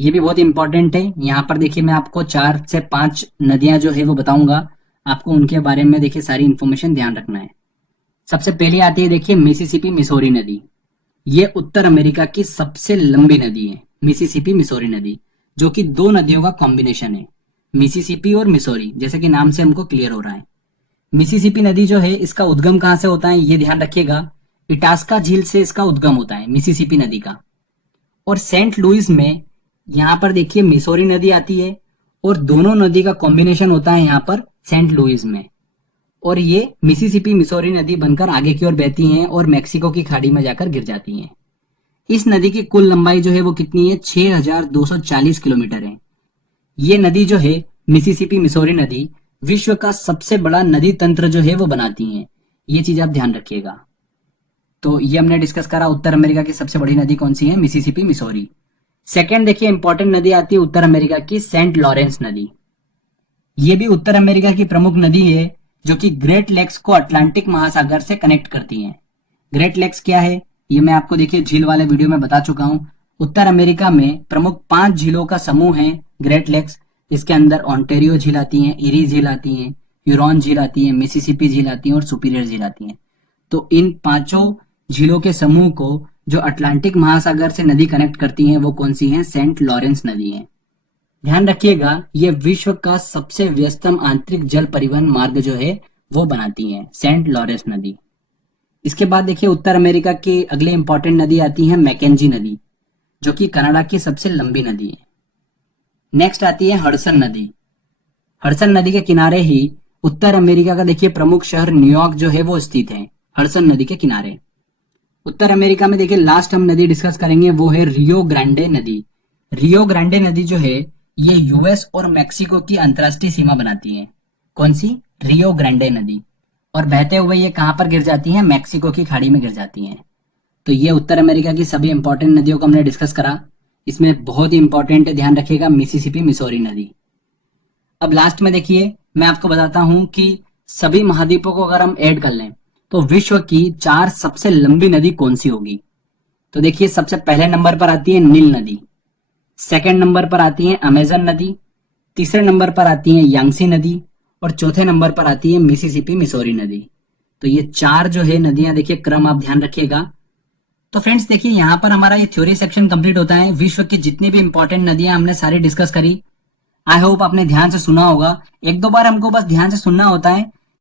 ये भी बहुत इंपॉर्टेंट है। यहाँ पर देखिए मैं आपको 4 से 5 नदियां जो है वो बताऊंगा, आपको उनके बारे में देखिए सारी इन्फॉर्मेशन ध्यान रखना है। सबसे पहले आती है देखिए मिसिसिपी मिसौरी नदी। ये उत्तर अमेरिका की सबसे लंबी नदी है, मिसिसिपी मिसौरी नदी, जो कि दो नदियों का कॉम्बिनेशन है, मिसिसिपी और मिसौरी, जैसे कि नाम से हमको क्लियर हो रहा है। मिसिसिपी नदी जो है इसका उद्गम कहाँ से होता है ये ध्यान रखिएगा। इटास्का झील से इसका उद्गम होता है मिसिसिपी नदी का। और सेंट लुइस में यहाँ पर देखिए मिसौरी नदी आती है, और दोनों नदी का कॉम्बिनेशन होता है यहाँ पर सेंट लुइस में। और ये मिसिसिपी मिसौरी नदी बनकर आगे की ओर बहती हैं और मैक्सिको की खाड़ी में जाकर गिर जाती हैं। इस नदी की कुल लंबाई जो है वो कितनी है, 6240 किलोमीटर है। ये नदी जो है मिसिसिपी मिसौरी नदी विश्व का सबसे बड़ा नदी तंत्र जो है वो बनाती हैं। ये चीज आप ध्यान रखिएगा। तो ये हमने डिस्कस करा उत्तर अमेरिका की सबसे बड़ी नदी कौन सी है, मिसिसिपी मिसौरी। सेकेंड देखिए इंपॉर्टेंट नदी आती है उत्तर अमेरिका की, सेंट लॉरेंस नदी। ये भी उत्तर अमेरिका की प्रमुख नदी है, जो कि ग्रेट लेक्स को अटलांटिक महासागर से कनेक्ट करती है। ग्रेट लेक्स क्या है ये मैं आपको देखिए झील वाले वीडियो में बता चुका हूं। उत्तर अमेरिका में प्रमुख 5 झीलों का समूह है ग्रेट लेक्स। इसके अंदर ऑन्टेरियो झील आती है, इरी झील आती है, ह्यूरॉन झील आती है, मिसिसिपी झील आती है और सुपीरियर झील आती है। तो इन पांचों झीलों के समूह को जो अटलांटिक महासागर से नदी कनेक्ट करती हैं वो कौन सी हैं, सेंट लॉरेंस नदी है। ध्यान रखिएगा ये विश्व का सबसे व्यस्तम आंतरिक जल परिवहन मार्ग जो है वो बनाती है सेंट लॉरेंस नदी। इसके बाद देखिए उत्तर अमेरिका की अगले इंपॉर्टेंट नदी आती है मैकेंजी नदी, जो कि कनाडा की सबसे लंबी नदी है। नेक्स्ट आती है हडसन नदी। हडसन नदी के किनारे ही उत्तर अमेरिका का देखिए प्रमुख शहर न्यूयॉर्क जो है वो स्थित है, हडसन नदी के किनारे। उत्तर अमेरिका में देखिए लास्ट हम नदी डिस्कस करेंगे वो है रियो ग्रांडे नदी। रियो ग्रांडे नदी जो है ये यूएस और मैक्सिको की अंतरराष्ट्रीय सीमा बनाती है। कौन सी, रियो ग्रांडे नदी। और बहते हुए ये कहां पर गिर जाती है, मैक्सिको की खाड़ी में गिर जाती है। तो ये उत्तर अमेरिका की सभी इंपॉर्टेंट नदियों को हमने डिस्कस करा। इसमें बहुत ही इंपॉर्टेंट है, ध्यान रखिएगा, मिसिसिपी मिसौरी नदी। अब लास्ट में देखिए मैं आपको बताता हूं कि सभी महाद्वीपों को अगर हम ऐड कर लें तो विश्व की 4 सबसे लंबी नदी कौन सी होगी। तो देखिए सबसे पहले नंबर पर आती है नील नदी, सेकंड नंबर पर आती है अमेजन नदी, तीसरे नंबर पर आती है यांगसी नदी, और चौथे नंबर पर आती है मिसिसिपी मिसौरी नदी। तो ये 4 जो है नदियां देखिए क्रम आप ध्यान रखिएगा। तो फ्रेंड्स देखिए यहाँ पर हमारा ये थ्योरी सेक्शन कंप्लीट होता है। विश्व की जितनी भी इंपॉर्टेंट नदियां हमने सारी डिस्कस करी। आई होप आपने ध्यान से सुना होगा। एक दो बार हमको बस ध्यान से सुनना होता है,